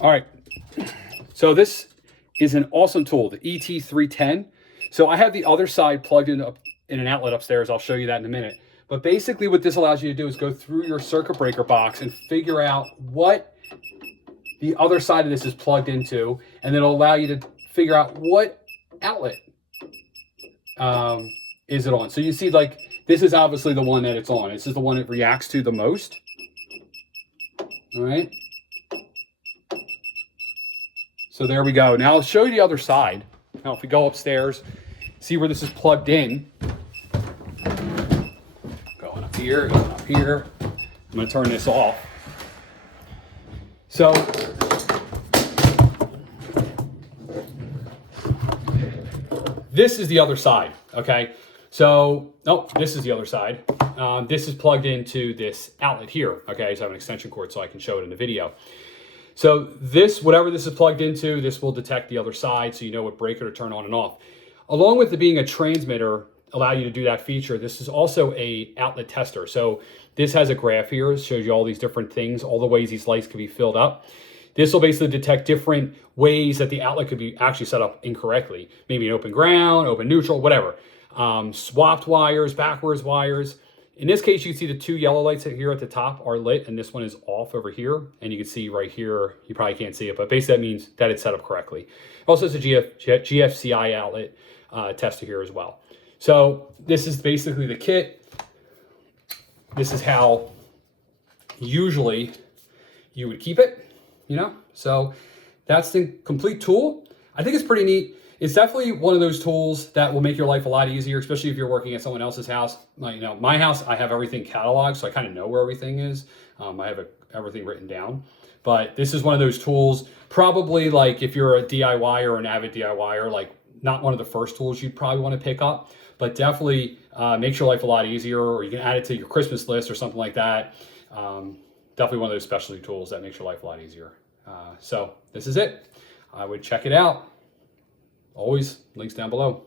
All right, so this is an awesome tool, the ET310. So I have the other side plugged in an outlet upstairs. I'll show you that in a minute. But basically what this allows you to do is go through your circuit breaker box and figure out what the other side of this is plugged into, and then it'll allow you to figure out what outlet is it on. So you see, like, this is obviously the one that it's on. This is the one it reacts to the most. All right. So there we go. Now I'll show you the other side. Now if we go upstairs, see where this is plugged in. Going up here, going up here. I'm going to turn this off. So this is the other side, okay? So, oh, this is the other side. This is plugged into this outlet here, okay? So I have an extension cord so I can show it in the video. So this, whatever this is plugged into, this will detect the other side so you know what breaker to turn on and off. Along with it being a transmitter, allow you to do that feature, this is also a outlet tester. So this has a graph here, it shows you all these different things, all the ways these lights can be filled up. This will basically detect different ways that the outlet could be actually set up incorrectly. Maybe an open ground, open neutral, whatever. Swapped wires, backwards wires. In this case, you can see the two yellow lights here at the top are lit, and this one is off over here. And you can see right here, you probably can't see it, but basically that means that it's set up correctly. Also, it's a GFCI outlet tester here as well. So this is basically the kit. This is how usually you would keep it, you know? So that's the complete tool. I think it's pretty neat. It's definitely one of those tools that will make your life a lot easier, especially if you're working at someone else's house. Like, you know, my house, I have everything cataloged, so I kind of know where everything is. I have everything written down. But this is one of those tools, probably like if you're a DIYer or an avid DIYer, like not one of the first tools you'd probably want to pick up, but definitely makes your life a lot easier, or you can add it to your Christmas list or something like that. Definitely one of those specialty tools that makes your life a lot easier. So this is it. I would check it out. Always links down below.